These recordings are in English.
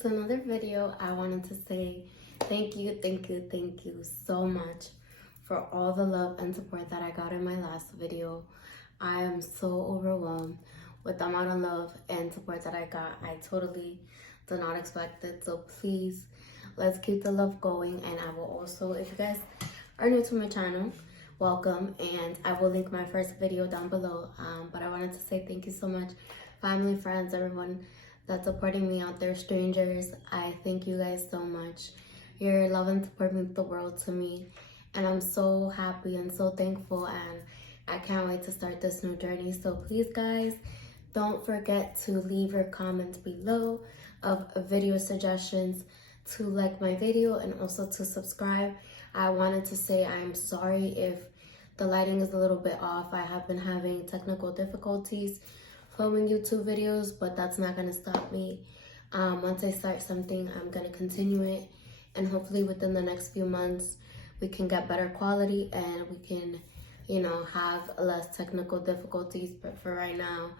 To another video, I wanted to say thank you so much for all the love and support that I got in my last video. I am so overwhelmed with the amount of love and support that I got. I totally did not expect it. So please, let's keep the love going. And I will also, if you guys are new to my channel, welcome. And I will link my first video down below. But I wanted to say thank you so much, family, friends, everyone that's supporting me out there, strangers. I thank you guys so much. Your love and support means the world to me, and I'm so happy and so thankful, and I can't wait to start this new journey. So please guys, don't forget to leave your comments below of video suggestions, to like my video, and also to subscribe. I wanted to say I'm sorry if the lighting is a little bit off. I have been having technical difficulties filming YouTube videos, but that's not gonna stop me. Once I start something, I'm gonna continue it, and hopefully within the next few months we can get better quality and we can, have less technical difficulties. But for right now,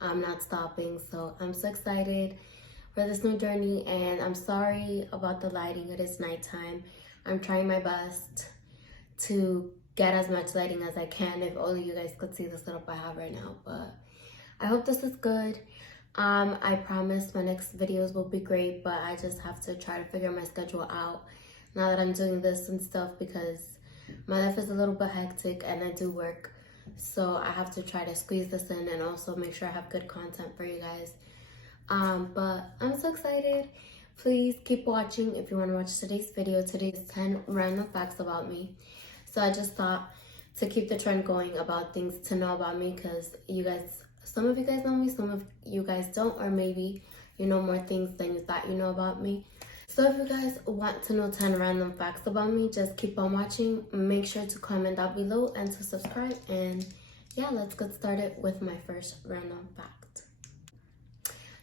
I'm not stopping. So I'm so excited for this new journey, and I'm sorry about the lighting. It is nighttime. I'm trying my best to get as much lighting as I can. If only you guys could see the setup I have right now, but I hope this is good. I promise my next videos will be great, but I just have to try to figure my schedule out now that I'm doing this and stuff, because my life is a little bit hectic and I do work. So I have to try to squeeze this in and also make sure I have good content for you guys. But I'm so excited. Please keep watching if you want to watch today's video. Today's 10 random facts about me. So I just thought to keep the trend going about things to know about me, because some of you guys know me, some of you guys don't, or maybe you know more things than you thought you know about me. So if you guys want to know 10 random facts about me, just keep on watching. Make sure to comment down below and to subscribe. And yeah, let's get started with my first random fact.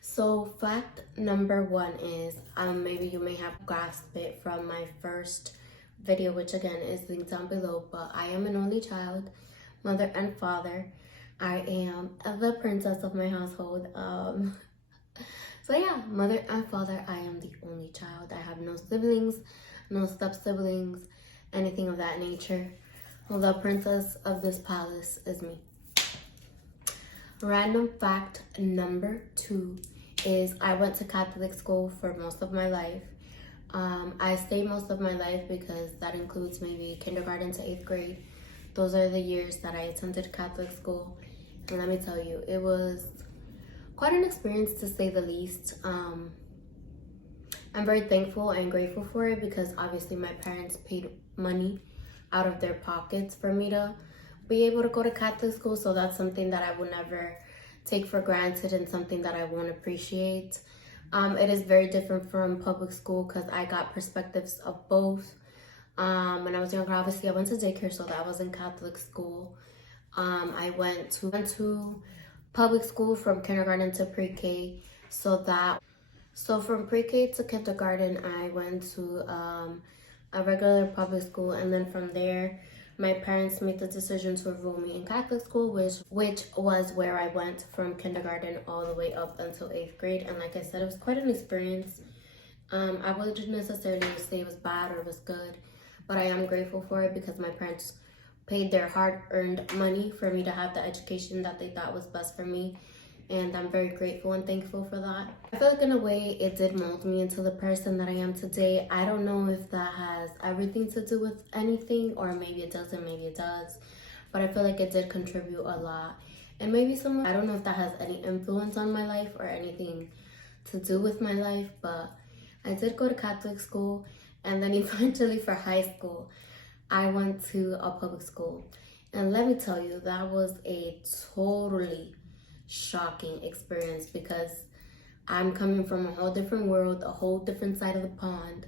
So fact number 1 is, maybe you may have grasped it from my first video, which again is linked down below, but I am an only child, mother and father. I am the princess of my household. So yeah, mother and father, I am the only child. I have no siblings, no step-siblings, anything of that nature. Well, the princess of this palace is me. Random fact number 2 is, I went to Catholic school for most of my life. I say most of my life because that includes maybe kindergarten to 8th grade. Those are the years that I attended Catholic school. And let me tell you, it was quite an experience to say the least. I'm very thankful and grateful for it, because obviously my parents paid money out of their pockets for me to be able to go to Catholic school. So that's something that I will never take for granted and something that I won't appreciate. It is very different from public school because I got perspectives of both. When I was younger, obviously I went to daycare, so that was in Catholic school. I went to public school from kindergarten to pre-K. So from pre-K to kindergarten, I went to a regular public school, and then from there, my parents made the decision to enroll me in Catholic school, which was where I went from kindergarten all the way up until 8th grade. And like I said, it was quite an experience. I wouldn't necessarily say it was bad or it was good, but I am grateful for it because my parents paid their hard-earned money for me to have the education that they thought was best for me, and I'm very grateful and thankful for that. I feel like in a way it did mold me into the person that I am today. I don't know if that has everything to do with anything, or maybe it doesn't, maybe it does, but I feel like it did contribute a lot. And maybe I don't know if that has any influence on my life or anything to do with my life, but I did go to Catholic school, and then eventually for high school, I went to a public school. And let me tell you, that was a totally shocking experience, because I'm coming from a whole different world, a whole different side of the pond.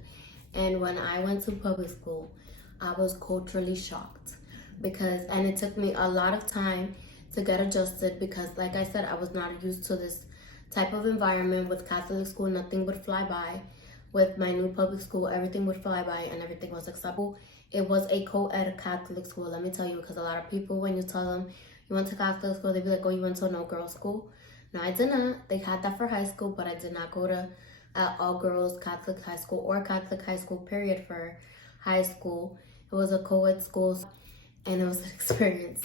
And when I went to public school, I was culturally shocked, and it took me a lot of time to get adjusted, because like I said, I was not used to this type of environment. With Catholic school, nothing would fly by. With my new public school, everything would fly by and everything was acceptable. It was a co-ed Catholic school, let me tell you, because a lot of people, when you tell them you went to Catholic school, they'd be like, oh, you went to a no-girl school. No, I did not. They had that for high school, but I did not go to at all girls Catholic high school or Catholic high school period for high school. It was a co-ed school and it was an experience.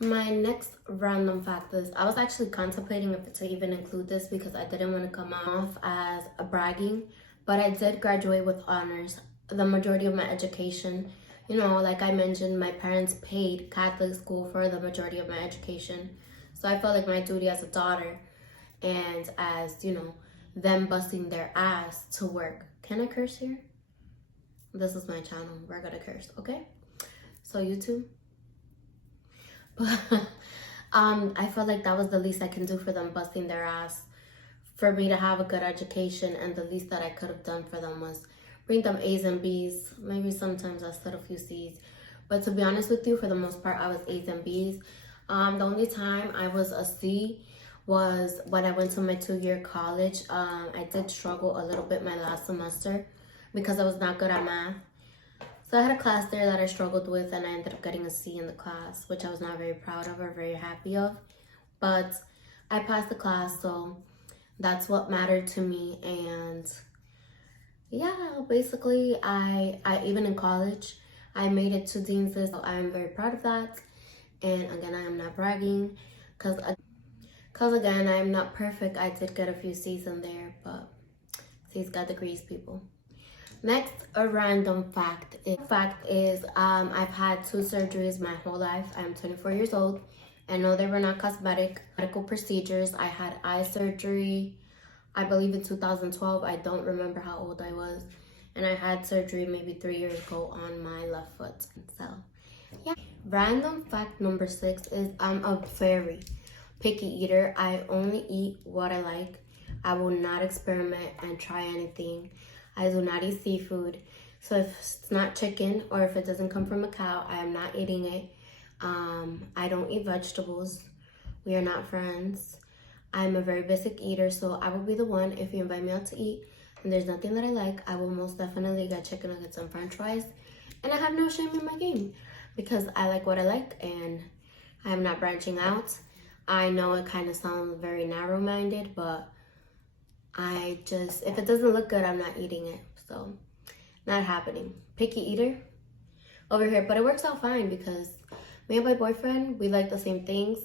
My next random fact is I was actually contemplating if to even include this because I didn't want to come off as a bragging, but I did graduate with honors. The majority of my education, you know, like I mentioned, my parents paid Catholic school for the majority of my education. So I felt like my duty as a daughter and as, you know, them busting their ass to work. Can I curse here? This is my channel. We're gonna curse, okay? So YouTube. But I felt like that was the least I can do for them, busting their ass, for me to have a good education, and the least that I could have done for them was bring them A's and B's. Maybe sometimes I slid a few C's. But to be honest with you, for the most part, I was A's and B's. The only time I was a C was when I went to my 2-year college. I did struggle a little bit my last semester because I was not good at math. So I had a class there that I struggled with and I ended up getting a C in the class, which I was not very proud of or very happy of. But I passed the class, so that's what mattered to me. And yeah, basically I even in college, I made it to Dean's List. So I am very proud of that. And again, I am not bragging because again, I am not perfect. I did get a few C's in there, but C's got degrees, people. Next, a random fact is I've had 2 surgeries my whole life. I'm 24 years old. I know they were not cosmetic medical procedures. I had eye surgery, I believe in 2012. I don't remember how old I was. And I had surgery maybe 3 years ago on my left foot. So, yeah. Random fact number 6 is I'm a very picky eater. I only eat what I like. I will not experiment and try anything. I do not eat seafood. So if it's not chicken or if it doesn't come from a cow, I am not eating it. I don't eat vegetables. We are not friends. I'm a very basic eater, so I will be the one if you invite me out to eat and there's nothing that I like, I will most definitely get chicken nuggets and french fries. And I have no shame in my game because I like what I like and I am not branching out. I know it kind of sounds very narrow-minded, but if it doesn't look good, I'm not eating it. So, not happening. Picky eater over here. But it works out fine because me and my boyfriend, we like the same things.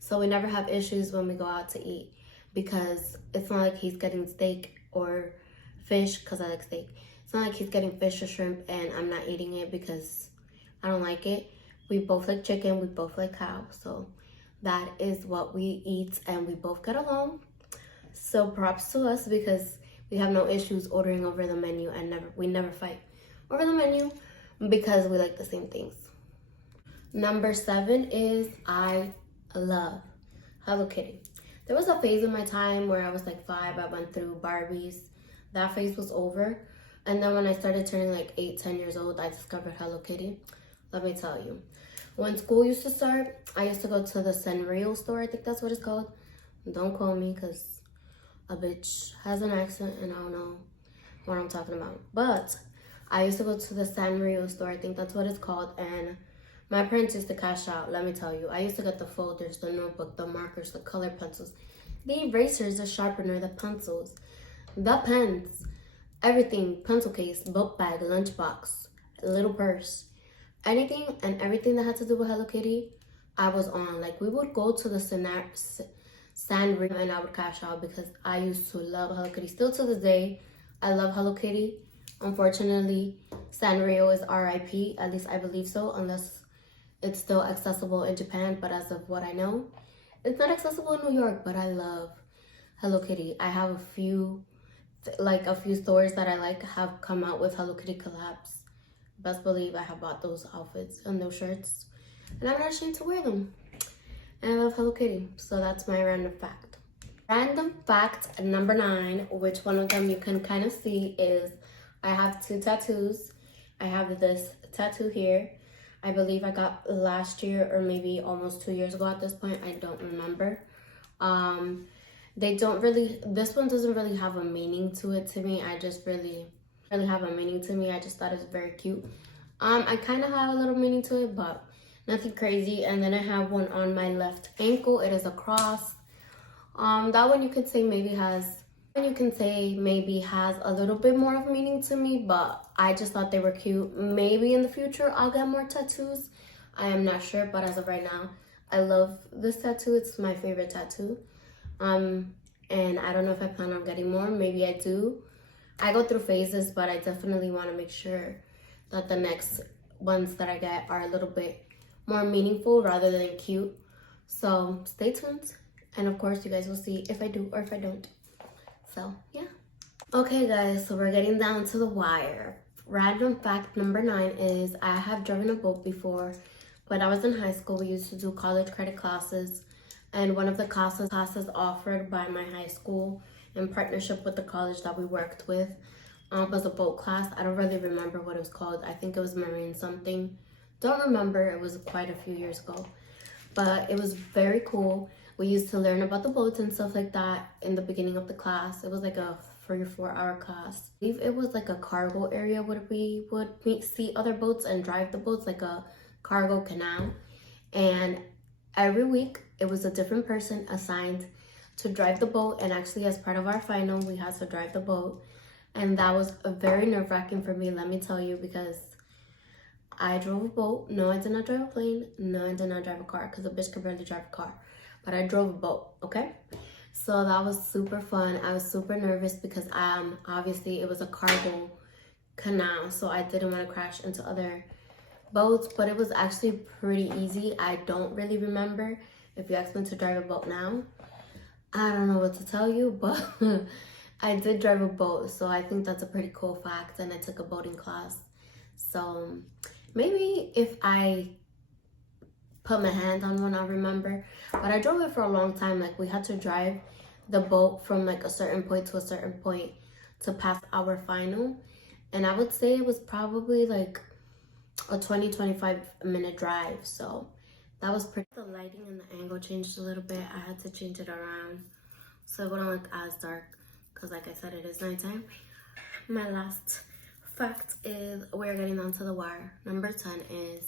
So we never have issues when we go out to eat because it's not like he's getting steak or fish because I like steak. It's not like he's getting fish or shrimp and I'm not eating it because I don't like it. We both like chicken. We both like cow. So that is what we eat and we both get along. So props to us because we have no issues ordering over the menu and we never fight over the menu because we like the same things. Number 7 is I love Hello Kitty. There was a phase in my time where I was like 5, I went through Barbies. That phase was over. And then when I started turning like 8, 10 years old, I discovered Hello Kitty. Let me tell you. When school used to start, I used to go to the Sanrio store, I think that's what it's called. Don't call me because a bitch has an accent and I don't know what I'm talking about. But I used to go to the Sanrio store, I think that's what it's called, and my parents used to cash out. Let me tell you, I used to get the folders, the notebook, the markers, the color pencils, the erasers, the sharpener, the pencils, the pens, everything, pencil case, book bag, lunchbox, little purse, anything and everything that had to do with Hello Kitty, I was on. Like, we would go to the Sanrio and I would cash out because I used to love Hello Kitty. Still to this day, I love Hello Kitty. Unfortunately, Sanrio is RIP, at least I believe so, unless it's still accessible in Japan. But as of what I know, it's not accessible in New York, but I love Hello Kitty. I have a few stores that I like have come out with Hello Kitty collabs. Best believe I have bought those outfits and those shirts, and I'm not ashamed to wear them. And I love Hello Kitty, so that's my random fact. Random fact number 9, which one of them you can kind of see, is I have 2 tattoos. I have this tattoo here. I believe I got last year or maybe almost 2 years ago at this point. I don't remember. This one doesn't really have a meaning to it to me. I just really have a meaning to me. I just thought it was very cute. I kind of have a little meaning to it, but nothing crazy. And then I have one on my left ankle. It is a cross. That one you could say maybe has And you can say maybe has a little bit more of meaning to me, but I just thought they were cute. Maybe in the future I'll get more tattoos. I am not sure, but as of right now, I love this tattoo. It's my favorite tattoo. And I don't know if I plan on getting more. Maybe I do. I go through phases, but I definitely want to make sure that the next ones that I get are a little bit more meaningful rather than cute. So stay tuned. And of course, you guys will see if I do or if I don't. So, yeah. Okay, guys, so we're getting down to the wire. Random fact number 9 is I have driven a boat before. When I was in high school, we used to do college credit classes. And one of the classes offered by my high school in partnership with the college that we worked with was a boat class. I don't really remember what it was called. I think it was marine something. Don't remember. It was quite a few years ago. But it was very cool. We used to learn about the boats and stuff like that in the beginning of the class. It was like a 3 or 4 hour class. I believe it was like a cargo area where we would see other boats and drive the boats, like a cargo canal. And every week it was a different person assigned to drive the boat, and actually as part of our final we had to drive the boat, and that was very nerve-wracking for me, let me tell you, because I drove a boat. No, I did not drive a plane. No, I did not drive a car because a bitch can barely drive a car, but I drove a boat. Okay, so that was super fun. I was super nervous because obviously it was a cargo canal, so I didn't want to crash into other boats, but it was actually pretty easy. I don't really remember. If you ask me to drive a boat now, I don't know what to tell you, but I did drive a boat, so I think that's a pretty cool fact, and I took a boating class. So maybe if I put my hand on one, I'll remember. But I drove it for a long time. Like, we had to drive the boat from like a certain point to a certain point to pass our final. And I would say it was probably like a 20-25 minute drive. So that was pretty. The lighting and the angle changed a little bit. I had to change it around so it wouldn't look as dark, because like I said, it is nighttime. My last fact is we're getting down to the wire. Number 10 is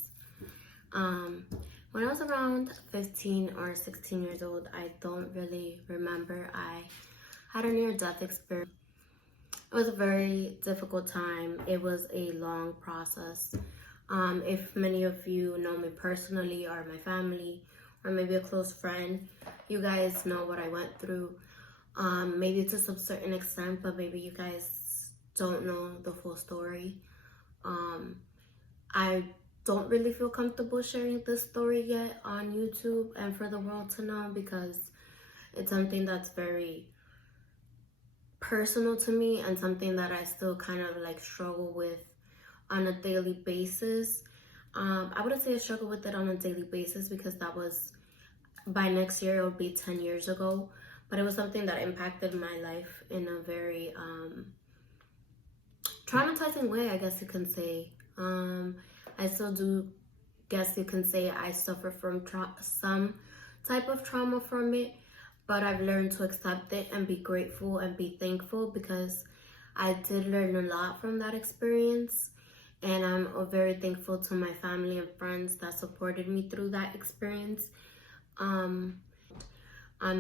when I was around 15 or 16 years old, I don't really remember, I had a near-death experience. It was a very difficult time. It was a long process. If many of you know me personally, or my family, or maybe a close friend, you guys know what I went through. Maybe to some certain extent, but maybe you guys don't know the full story. I don't really feel comfortable sharing this story yet on YouTube and for the world to know, because it's something that's very personal to me and something that I still kind of like struggle with on a daily basis. I wouldn't say I struggle with it on a daily basis, because that was, by next year it will be 10 years ago, but it was something that impacted my life in a very traumatizing way, I guess you can say. I still do, guess you can say, I suffer from some type of trauma from it, but I've learned to accept it and be grateful and be thankful, because I did learn a lot from that experience. And I'm very thankful to my family and friends that supported me through that experience. I'm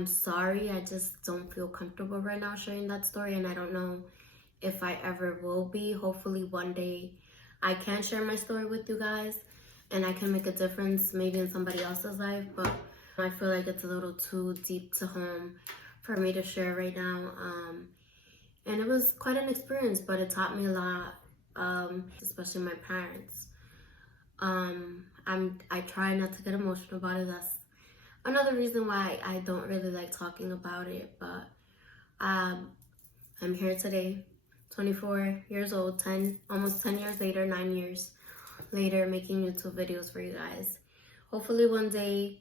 sorry, I just don't feel comfortable right now sharing that story, and I don't know if I ever will be. Hopefully one day I can share my story with you guys and I can make a difference maybe in somebody else's life, but I feel like it's a little too deep to home for me to share right now. And it was quite an experience, but it taught me a lot, especially my parents. I try not to get emotional about it. That's another reason why I don't really like talking about it, but I'm here today, 24 years old, almost 10 years later, 9 years later, making YouTube videos for you guys. Hopefully one day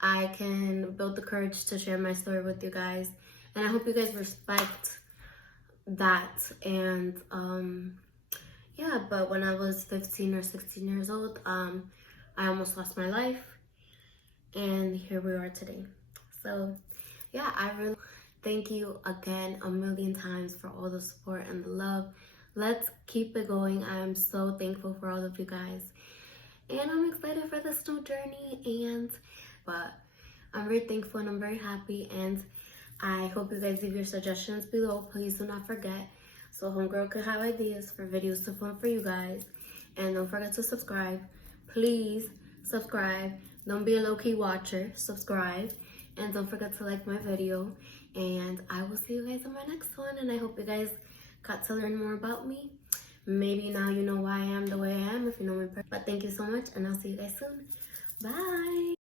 I can build the courage to share my story with you guys, and I hope you guys respect that. And yeah, but when I was 15 or 16 years old, I almost lost my life, and here we are today. So yeah, I really thank you again a million times for all the support and the love. Let's keep it going. I am so thankful for all of you guys, and I'm excited for this new journey. But I'm very thankful and I'm very happy, and I hope you guys leave your suggestions below. Please do not forget, so homegirl could have ideas for videos to film for you guys. And don't forget to subscribe. Please subscribe. Don't be a low-key watcher. Subscribe. And don't forget to like my video. And I will see you guys in my next one. And I hope you guys got to learn more about me. Maybe now you know why I am the way I am if you know me. But thank you so much, and I'll see you guys soon. Bye.